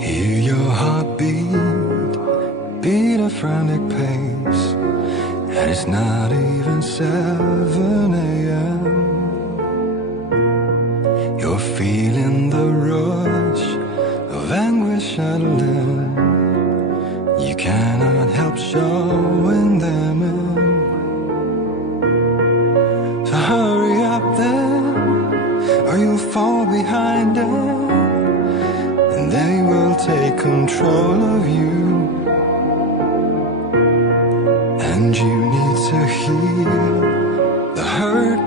Hear your heartbeat, beat a frantic pace, and it's not even 7 a.m. You're feeling the rush of anguish settling. You cannot help showing them in. So hurry up then, or you'll fall behind them, and they will take control of you. And you need to heal the hurt